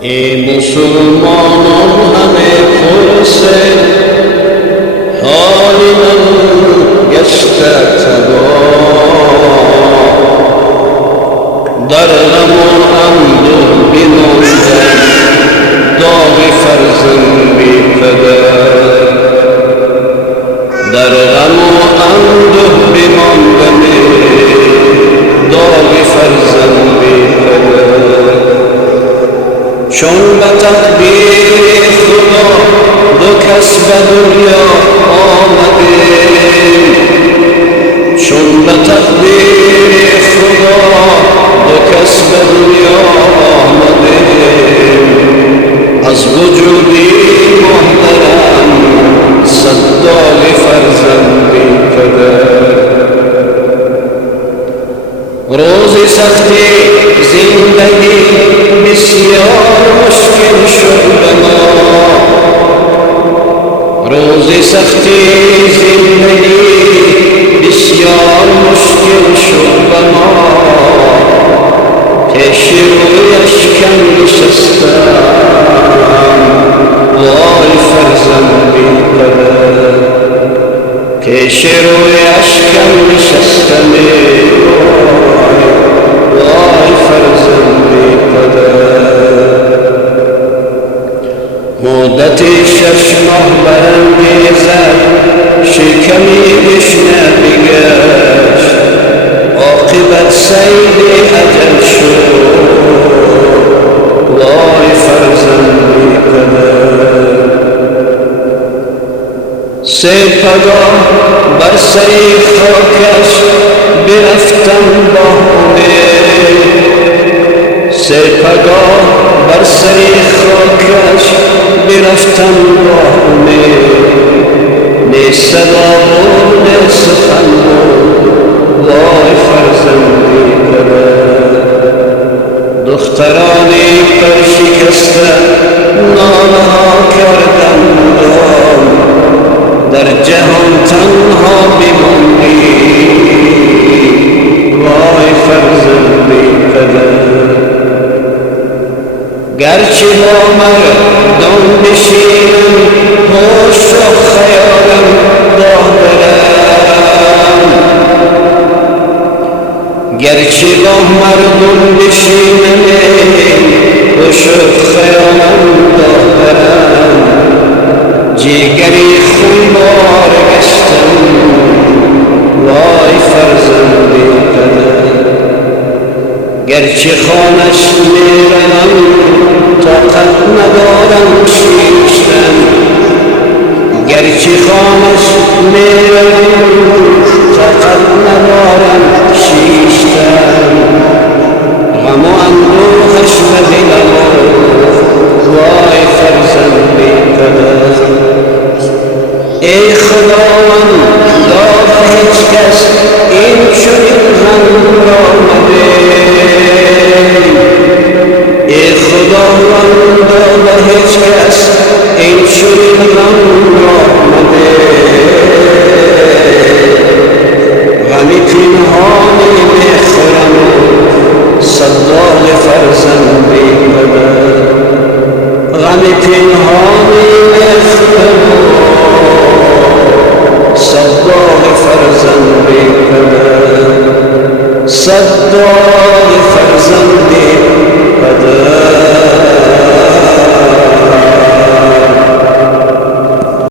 ای مسلمانان همه پرسه حال من گشته تباه، در غم و اندوه بماندم داغ فرزند بی پدر، در غم و اندوه بماندم داغ فرزند بی پدر. چون به تقدیر خدا دو کس به دنیا آمدیم، چون به تقدیر خدا دو کس به دنیا آمدیم، از وجودی محترم صداق فرزند بی پدر. روزی سختی زندگی بسیار مشکل شد به ما، روزی سختی زندگی بسیار مشکل شد به ما، پیش روی اشکم نشستم وای فرزند بی پدر، پیش روی اشکم نشستم وای فرزند بی پدر. مدتی 6 ماه برانگیزد شکمی گشنه بگشت، عاقبت صید اجل شد وای فرزند بی پدر. 3 پگاه بر سری خاکش برفتم با امید، 3 پگاه بر سری خاکش برفتم با امید، نه صدا بود نه سخن بود وای فرزند بی پدر. دخترانی پر شکسته ناله ها کردم در جهان تنها بماندی وای فرزند بی پدر. گرچه با مردم بشینم هوش و خیالم دارم، گرچه با مردم بشینم هوش و خیالم دارم، جگری خونبار گشتم وای فرزند بی پدر. گرچه خانش میرم طاقت ندارم شیشتن، گرچه خانش میرم طاقت ندارم شیشتن، غم و اندوهش به دلم وای فرزند بی پدر. ای خداوند داغ هیچ کس این چنین غم را مده، ای خداوند داغ هیچ کس این چنین غم را مده، غمی پنهانی میخورم صداق فرزند بی پدر، غمی پنهانی میخورم صداق فرزند بی پدر، صداق